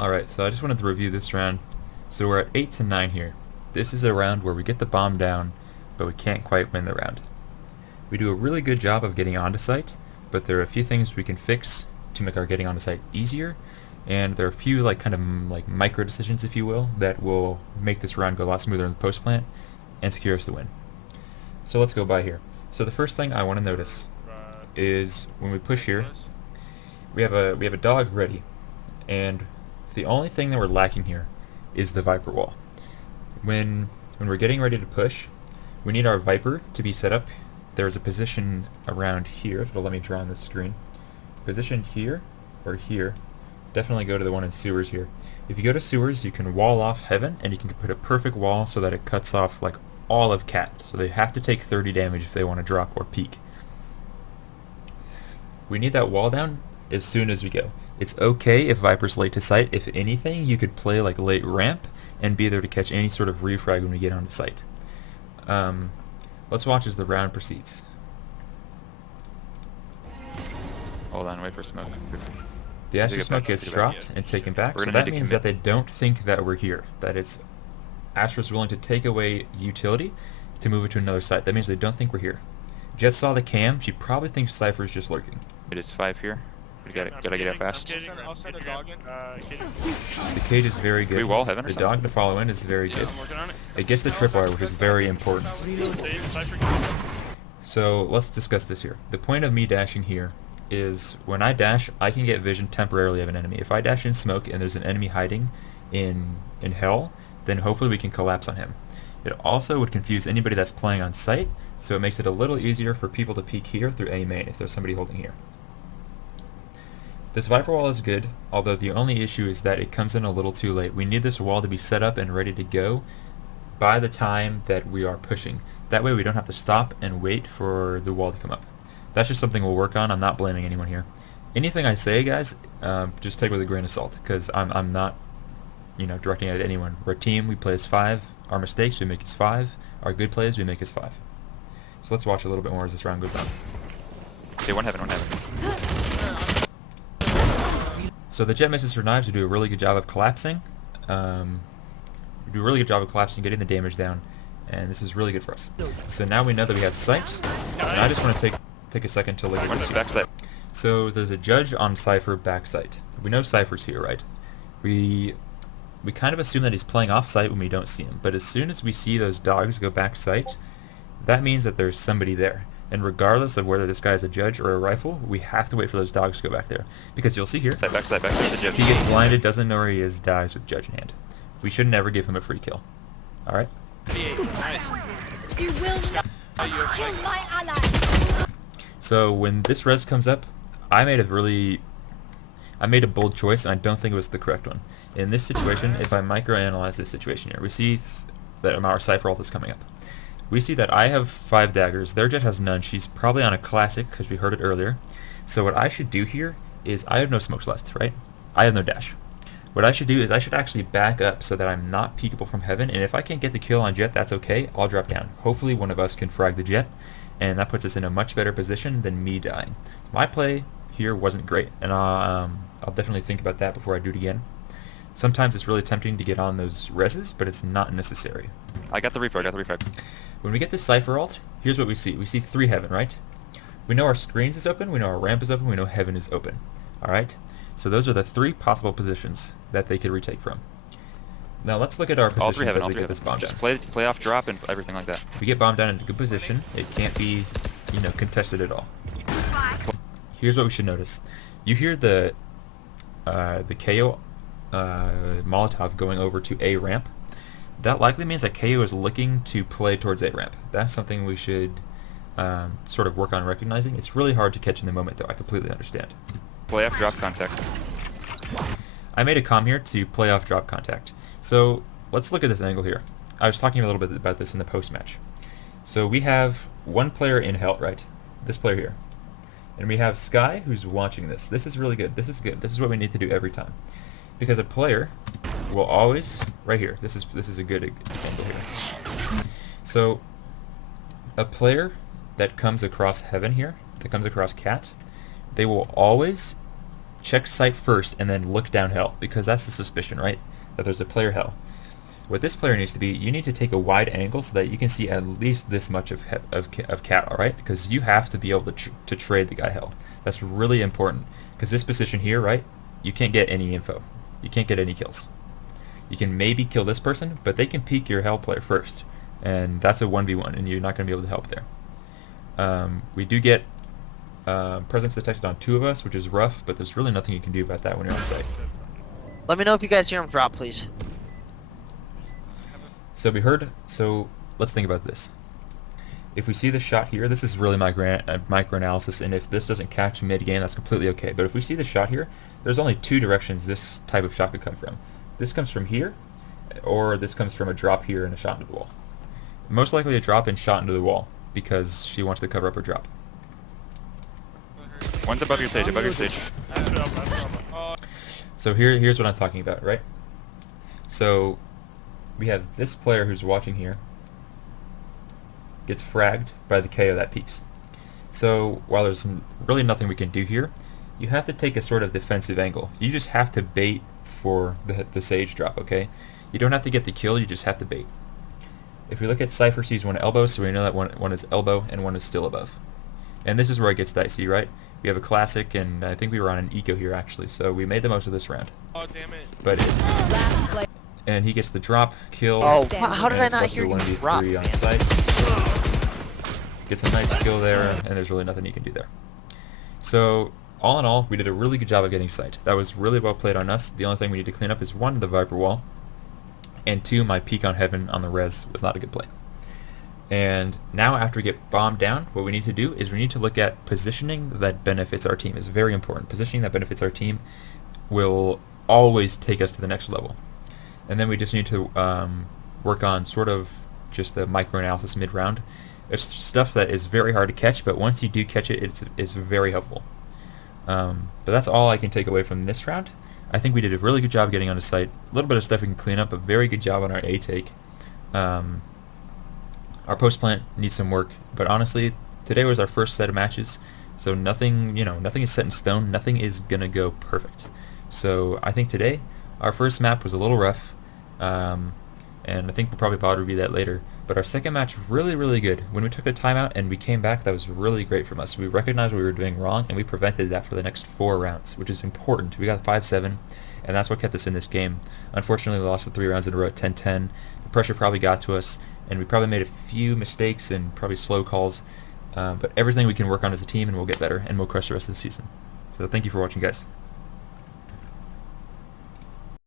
Alright, so I just wanted to review this round. So we're at 8 to 9 here. This is a round where we get the bomb down, but we can't quite win the round. We do a really good job of getting onto site, but there are a few things we can fix to make our getting onto site easier, and there are a few micro decisions, if you will, that will make this round go a lot smoother in the post plant and secure us the win. So let's go by here. So the first thing I want to notice is when we push here, we have a dog ready, and the only thing that we're lacking here is the Viper wall. When we're getting ready to push, we need our Viper to be set up. There's a position around here, so it'll let me draw on the screen. Position here or here. Definitely go to the one in sewers here. If you go to sewers, you can wall off heaven, and you can put a perfect wall so that it cuts off like all of cat. So they have to take 30 damage if they want to drop or peek. We need that wall down as soon as we go. It's okay if Viper's late to site. If anything, you could play like late ramp and be there to catch any sort of refrag when we get onto site. Let's watch as the round proceeds. Hold on, wait for smoke. The Astra smoke gets dropped and taken back, so that means that they don't think that we're here. That it's Astra's willing to take away utility to move it to another site. That means they don't think we're here. Jet saw the cam. She probably thinks Cypher's just lurking. It is 5 here. We gotta get out fast. The cage is very good. We wall heaven or the something? dog to follow in is very good. It gets the tripwire, which is very important. So let's discuss this here. The point of me dashing here is when I dash, I can get vision temporarily of an enemy. If I dash in smoke and there's an enemy hiding in hell, then hopefully we can collapse on him. It also would confuse anybody that's playing on site, so it makes it a little easier for people to peek here through A main if there's somebody holding here. This Viper wall is good, although the only issue is that it comes in a little too late. We need this wall to be set up and ready to go by the time that we are pushing. That way we don't have to stop and wait for the wall to come up. That's just something we'll work on. I'm not blaming anyone here. Anything I say, guys, just take with a grain of salt, because I'm not, directing it at anyone. We're a team. We play as 5. Our mistakes we make as 5. Our good plays we make as 5. So let's watch a little bit more as this round goes on. Okay, one heaven. So the Jet misses her knives. We do a really good job of collapsing. Getting the damage down, and this is really good for us. So now we know that we have sight, and I just want to take a second to look at this. Backside. So there's a judge on Cypher backside. We know Cypher's here, right? We kind of assume that he's playing off site when we don't see him, but as soon as we see those dogs go back site, that means that there's somebody there. And regardless of whether this guy is a judge or a rifle, we have to wait for those dogs to go back there. Because you'll see here, Backside, the judge. he gets blinded, doesn't know where he is, dies with judge in hand. We should never give him a free kill. Alright? You will not kill my ally. So when this res comes up, I made a bold choice, and I don't think it was the correct one. In this situation, if I microanalyze this situation here, we see that our Cypher ult is coming up. We see that I have 5 daggers, their Jet has none. She's probably on a classic, because we heard it earlier. So what I should do here is, I have no smokes left, right? I have no dash. What I should do is I should actually back up so that I'm not peekable from heaven, and if I can't get the kill on Jet, that's okay. I'll drop down. Hopefully one of us can frag the Jet, and that puts us in a much better position than me dying. My play here wasn't great, and I'll definitely think about that before I do it again. Sometimes it's really tempting to get on those reses, but it's not necessary. I got the refrag. When we get this Cypher ult, here's what we see. We see 3 heaven, right? We know our screens is open, we know our ramp is open, we know heaven is open. Alright? So those are the 3 possible positions that they could retake from. Now let's look at our All 3 positions heaven, as all we 3 get this heaven. bomb down. Just play off drop and everything like that. If we get bombed down into a good position, it can't be, contested at all. Here's what we should notice. You hear the KO Molotov going over to A ramp. That likely means that KO is looking to play towards A ramp. That's something we should sort of work on recognizing. It's really hard to catch in the moment, though. I completely understand. Play off drop contact. I made a comm here to play off drop contact. So let's look at this angle here. I was talking a little bit about this in the post-match. So we have one player in hell, right? This player here. And we have Sky who's watching this. This is really good. This is good. This is what we need to do every time. Because a player will always, right here, this is a good angle here. So a player that comes across heaven here, that comes across cat, they will always check site first and then look down hill, because that's the suspicion, right? That there's a player hill. What this player needs to be, you need to take a wide angle so that you can see at least this much of cat, all right? Because you have to be able to trade the guy hill. That's really important, because this position here, right, you can't get any info. You can't get any kills. You can maybe kill this person, but they can peek your hell player first, and that's a 1v1, and you're not going to be able to help there. We do get presence detected on 2 of us, which is rough, but there's really nothing you can do about that when you're on site. Let me know if you guys hear him drop, please. So let's think about this. If we see the shot here, this is really micro-analysis, and if this doesn't catch mid-game, that's completely okay. But if we see the shot here, there's only 2 directions this type of shot could come from. This comes from here, or this comes from a drop here and a shot into the wall. Most likely a drop and shot into the wall, because she wants to cover up her drop. One's above your stage, above your stage. So here's what I'm talking about, right? So we have this player who's watching here, gets fragged by the KO that peeks. So while there's really nothing we can do here, you have to take a sort of defensive angle. You just have to bait for the Sage drop, okay? You don't have to get the kill, you just have to bait. If we look at Cypher sees 1 elbow, so we know that one is elbow and one is still above. And this is where it gets dicey, right? We have a classic, and I think we were on an eco here actually, so we made the most of this round. Oh, damn it. But and he gets the drop, kill. Oh, how did I and not it's hear you left to drop, 1v3 on man? site. Gets a nice kill there, and there's really nothing you can do there. So all in all, we did a really good job of getting sight. That was really well played on us. The only thing we need to clean up is 1, the Viper wall, and 2, my peek on heaven on the res was not a good play. And now after we get bombed down, what we need to do is we need to look at positioning that benefits our team. It's very important. Positioning that benefits our team will always take us to the next level. And then we just need to work on sort of just the micro-analysis mid-round. It's stuff that is very hard to catch, but once you do catch it, it's very helpful. But that's all I can take away from this round. I think we did a really good job getting onto site. A little bit of stuff we can clean up, a very good job on our A take. Our post plant needs some work, but honestly, today was our first set of matches, so nothing is set in stone. Nothing is gonna go perfect. So I think today our first map was a little rough, and I think we'll probably bother review that later. But our second match really, really good. When we took the timeout and we came back, that was really great from us. We recognized what we were doing wrong, and we prevented that for the next 4 rounds, which is important. We got 5-7, and that's what kept us in this game. Unfortunately, we lost the 3 rounds in a row at 10-10. The pressure probably got to us, and we probably made a few mistakes and probably slow calls. But everything we can work on as a team, and we'll get better, and we'll crush the rest of the season. So thank you for watching, guys.